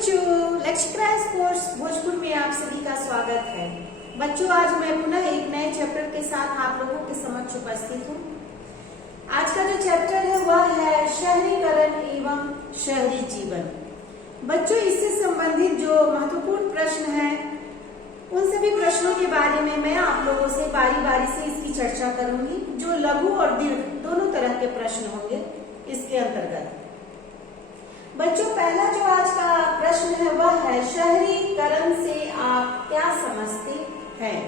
बच्चों, लक्ष्य Christ course Bhojpur में आप सभी का स्वागत है। बच्चों, आज मैं पुनः एक नए चैप्टर के साथ आप लोगों के समक्ष उपस्थित हूँ। आज का जो चैप्टर है वह है शहरीकरण एवं शहरी जीवन। बच्चों, इससे संबंधित जो महत्वपूर्ण प्रश्न हैं, उन सभी प्रश्नों के बारे में मैं आप लोगों से बारी बारी से इसकी चर्चा करूंगी। जो लघु और दीर्घ दोनों तरह के प्रश्न होंगे इसके अंतर्गत। बच्चों, पहला जो आज का प्रश्न है वह है शहरीकरण से आप क्या समझते हैं।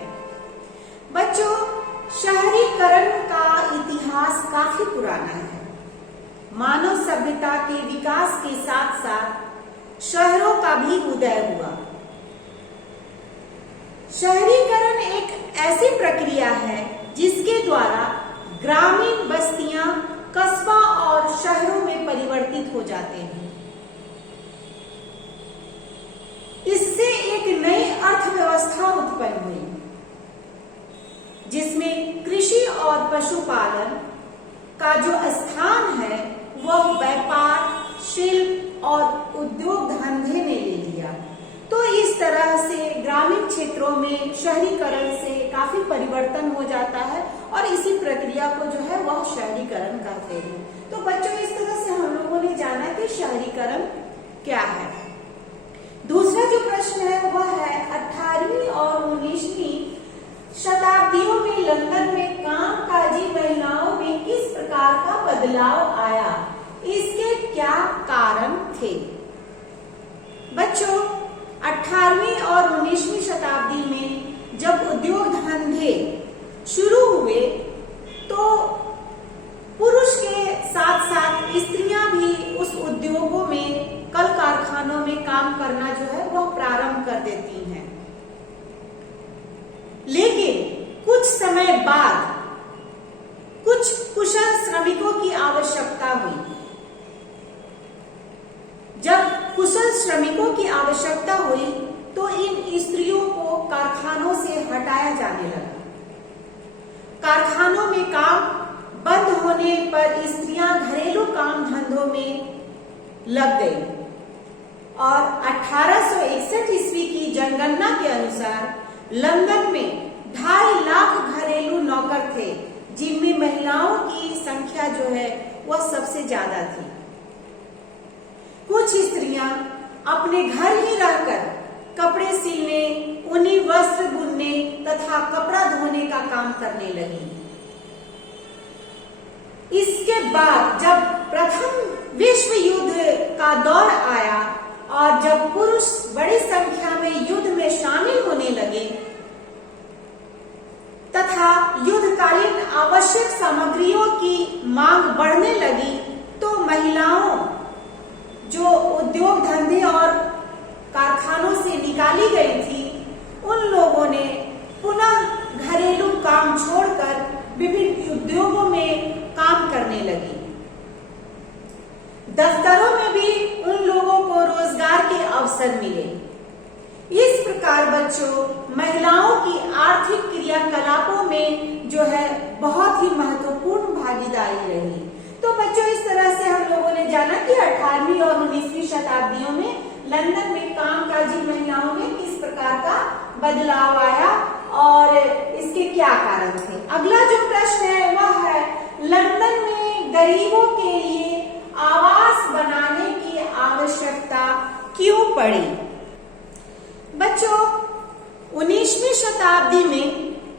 बच्चों, शहरीकरण का इतिहास काफी पुराना है। मानव सभ्यता के विकास के साथ साथ शहरों का भी उदय हुआ। शहरीकरण एक ऐसी प्रक्रिया है जिसके द्वारा ग्रामीण बस्तियां कस्बा और शहरों में परिवर्तित हो जाते हैं। इससे एक नई अर्थव्यवस्था उत्पन्न हुई जिसमें कृषि और पशुपालन का जो स्थान है वह व्यापार, शिल्प और उद्योग धंधे ने ले लिया। तो इस तरह से ग्रामीण क्षेत्रों में शहरीकरण से काफी परिवर्तन हो जाता है और इसी प्रक्रिया को जो है वह शहरीकरण कहते हैं। तो बच्चों, इस तरह से हम लोगों ने जाना कि शहरीकरण क्या है। दूसरा जो प्रश्न है वह है 18वीं और 19वीं शताब्दियों में लंदन में कामकाजी महिलाओं में किस प्रकार का बदलाव आया, इसके क्या कारण थे। बच्चों, 18वीं और 19वीं शताब्दी में जब उद्योग धंधे शुरू हुए तो पुरुष के साथ साथ स्त्रियां भी उस उद्योगों में, कल कारखानों में काम करना जो है वह प्रारंभ कर देती हैं। लेकिन कुछ समय बाद कुछ कुशल श्रमिकों की आवश्यकता हुई। जब कुशल श्रमिकों की आवश्यकता हुई तो इन स्त्रियों को कारखानों से हटाया जाने लगा। कारखानों में काम बंद होने पर स्त्रियां घरेलू काम धंधों में लग गई और 1861 ईस्वी की जनगणना के अनुसार लंदन में 2.5 लाख घरेलू नौकर थे, जिनमें महिलाओं की संख्या जो है वह सबसे ज्यादा थी। कुछ स्त्रियां अपने घर ही रहकर कपड़े सिलने, ऊनी वस्त्र बुनने तथा कपड़ा धोने का काम करने लगी। इसके बाद जब प्रथम विश्व युद्ध का दौर आया और जब पुरुष बड़ी संख्या में युद्ध में शामिल होने लगे तथा युद्धकालीन आवश्यक सामग्रियों की मांग बढ़ने लगी, तो महिलाओं जो उद्योग धंधे और कारखानों से निकाली गई थी, उन लोगों ने पुनः घरेलू काम छोड़कर विभिन्न उद्योगों में काम करने लगी। दफ्तरों में भी उन लोगों को रोजगार के अवसर मिले। इस प्रकार बच्चों, महिलाओं की आर्थिक क्रियाकलापों में जो है बहुत ही महत्वपूर्ण भागीदारी रही। तो बच्चों, इस तरह से हम लोगों ने जाना कि 18वीं और 19वीं शताब्दियों में लंदन में कामकाजी महिलाओं में किस प्रकार का बदलाव आया और इसके क्या कारण थे। अगला जो प्रश्न है वह है लंदन में गरीबों के लिए आवास बनाने की आवश्यकता क्यों पड़ी। बच्चों, 19वीं शताब्दी में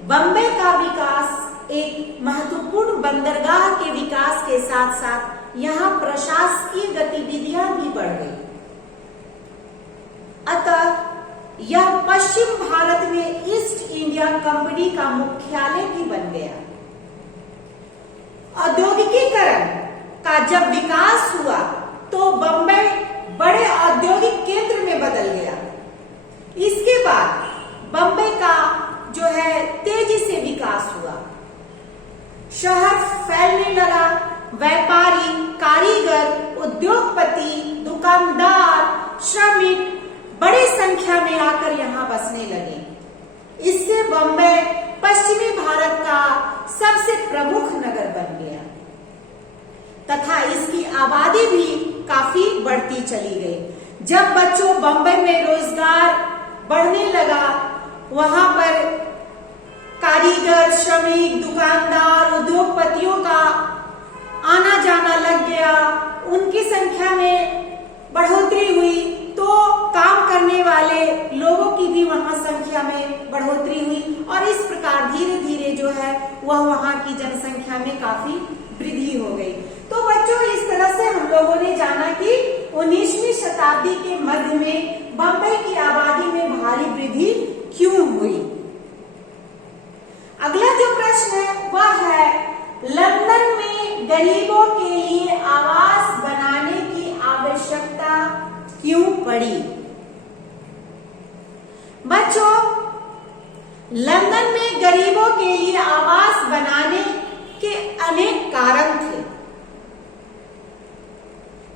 बम्बई का विकास एक महत्वपूर्ण बंदरगाह के विकास के साथ साथ यहाँ प्रशासकीय गतिविधियां भी बढ़ गई। अतः यह पश्चिम भारत में ईस्ट इंडिया कंपनी का मुख्यालय भी बन गया। औद्योगिकीकरण का जब विकास हुआ तो बम्बई बड़े औद्योगिक केंद्र में बदल गया। इसके बाद बम्बई का जो है तेजी से विकास हुआ। शहर फैलने लगा। व्यापारी, कारीगर, उद्योगपति, दुकानदार, श्रमिक बड़ी संख्या में आकर यहाँ बसने लगे। इससे बम्बई पश्चिमी भारत का सबसे प्रमुख नगर बन गया तथा इसकी आबादी भी काफी बढ़ती चली गई। जब बच्चों बम्बई में रोजगार बढ़ने लगा, वहां पर कारीगर, श्रमिक, दुकानदार, उद्योगपतियों का आना जाना लग गया, उनकी संख्या में बढ़ोतरी हुई, तो काम करने वाले लोगों की भी वहां संख्या में बढ़ोतरी हुई और इस प्रकार धीरे धीरे जो है वह वहां की जनसंख्या में काफी वृद्धि हो गई। तो बच्चों, इस तरह से हम लोगों ने जाना कि 19वीं शताब्दी के मध्य में बम्बई की आबादी में भारी वृद्धि क्यों हुई। अगला जो प्रश्न है वह है, लंदन में गरीबों के लिए आवास बनाने की आवश्यकता क्यों पड़ी। बच्चों, लंदन में गरीबों के लिए आवास बनाने के अनेक कारण थे।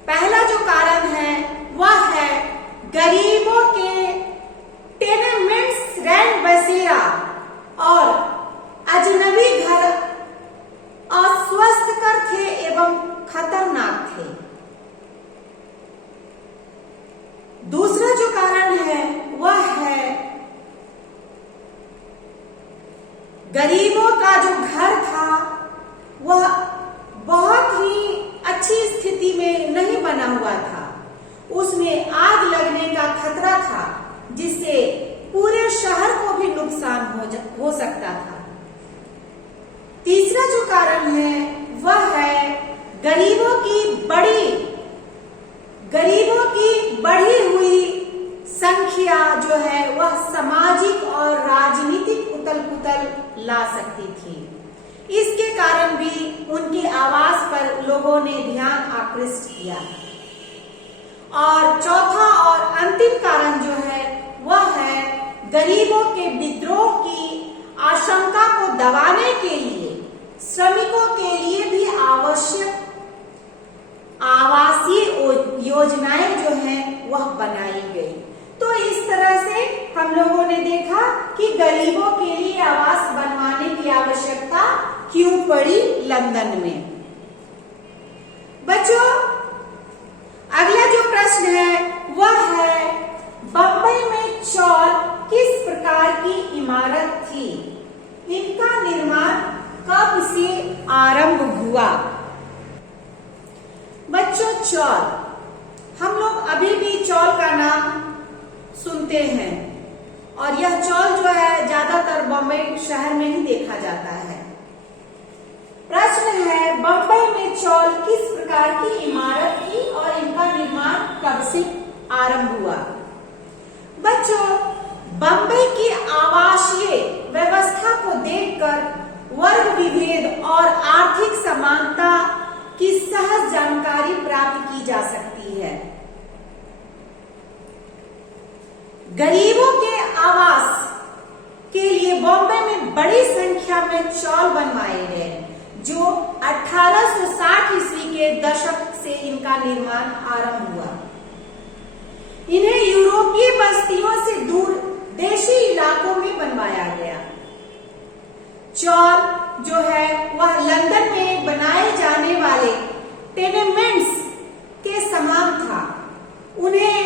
पहला जो कारण है वह है गरीबों के टेनेमेंट्स, रैंट बसेरा और अजनबी घर अस्वस्थकर थे एवं खतरनाक थे। दूसरा जो कारण है वह है गरीबों का जो घर था वह बहुत ही अच्छी स्थिति में नहीं बना हुआ था, उसमें आग लगने का खतरा था जिससे पूरे शहर को भी नुकसान हो सकता था। तीसरा जो कारण है वह है गरीबों की बढ़ी हुई संख्या जो है वह सामाजिक और राजनीतिक उथल-पुथल ला सकती थी। इसके कारण भी उनके आवास पर लोगों ने ध्यान आकृष्ट किया। और चौथा और अंतिम कारण जो है वह है गरीबों के विद्रोह की आशंका को दबाने के लिए श्रमिकों के लिए भी आवश्यक आवासीय योजनाएं जो हैं वह बनाई गई। तो इस तरह से हम लोगों ने देखा कि गरीबों के लिए आवास बनवाने की आवश्यकता क्यों पड़ी लंदन में। बच्चों, अगला जो प्रश्न है वह है, बम्बई में चौल किस प्रकार की इमारत थी, इनका निर्माण कब से आरंभ हुआ। बच्चों, चौल, हम लोग अभी भी चौल का नाम सुनते हैं और यह चौल जो है ज्यादातर बम्बई शहर में ही देखा जाता है। प्रश्न है, बम्बई में चौल किस प्रकार की इमारत थी और इनका निर्माण कब से आरंभ हुआ। बच्चों, बम्बई की आवासीय व्यवस्था को देखकर वर्ग विभेद और आर्थिक समानता की सहज जानकारी प्राप्त की जा सकती है। गरीबों के आवास के लिए बॉम्बे में बड़ी संख्या में चौल बनवाए गए, जो 1860 ईस्वी के दशक से इनका निर्माण आरंभ हुआ। इन्हें यूरोपीय बस्तियों से दूर देशी इलाकों में बनवाया गया। चौल जो है वह लंदन में बनाए जाने वाले टेनेमेंट्स के समान था। उन्हें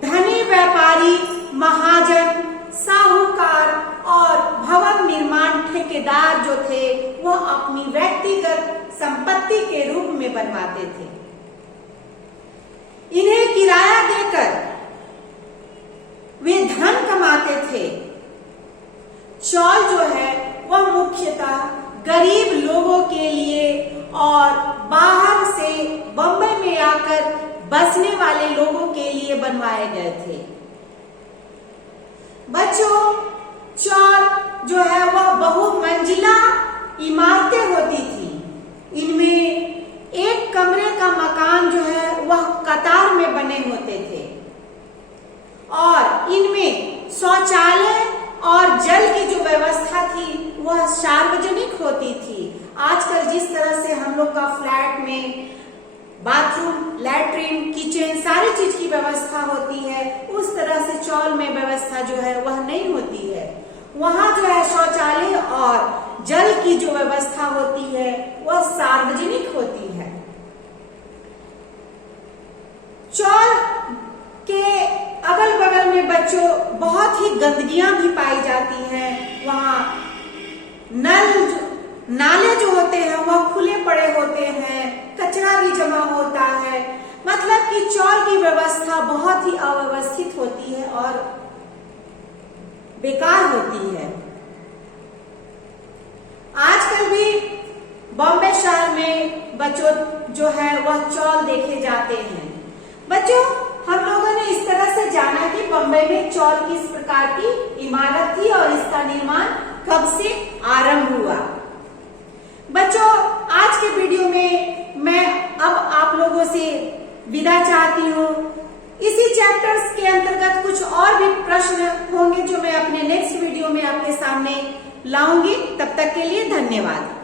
धनी व्यापारी, महाजन, साहूकार और भवन निर्माण ठेकेदार जो थे वह अपनी व्यक्तिगत संपत्ति के रूप में बनवाते थे। इन्हें किराया देकर वे धन कमाते थे। चौल जो है वह मुख्यतः गरीब लोगों के लिए और बाहर से बम्बई में आकर बसने वाले लोगों के लिए बनवाए गए थे। बच्चों, चौल जो है वह बहुमंजिला इमारतें होती थी। इनमें एक कमरे का मकान जो है वह कतार में बने होते थे और इनमें शौचालय और जल की जो व्यवस्था थी वह सार्वजनिक होती थी। आजकल जिस तरह से हम लोग का फ्लैट में बाथरूम, लैट्रिन, किचन सारी चीज की व्यवस्था होती है, उस तरह से चौल में व्यवस्था जो है वह नहीं होती है। वहां जो है शौचालय और जल की जो व्यवस्था होती है वह सार्वजनिक होती है। चौल के अगल बगल में बच्चों बहुत ही गंदगियां भी पाई जाती हैं। वहाँ नाले जो होते हैं वह खुले पड़े होते हैं, कचरा भी जमा होता है। मतलब कि चौल की व्यवस्था बहुत ही अव्यवस्थित होती है और बेकार होती है। आजकल भी बॉम्बे शहर में बच्चों जो है वह चौल देखे जाते हैं। बच्चों, हम लोगों ने इस तरह से जाना कि बम्बई में चौल किस प्रकार की इमारत थी और इसका निर्माण कब से आरंभ हुआ। बच्चों, आज के वीडियो में मैं अब आप लोगों से विदा चाहती हूँ। इसी चैप्टर्स के अंतर्गत कुछ और भी प्रश्न होंगे जो मैं अपने नेक्स्ट वीडियो में आपके सामने लाऊंगी। तब तक के लिए धन्यवाद।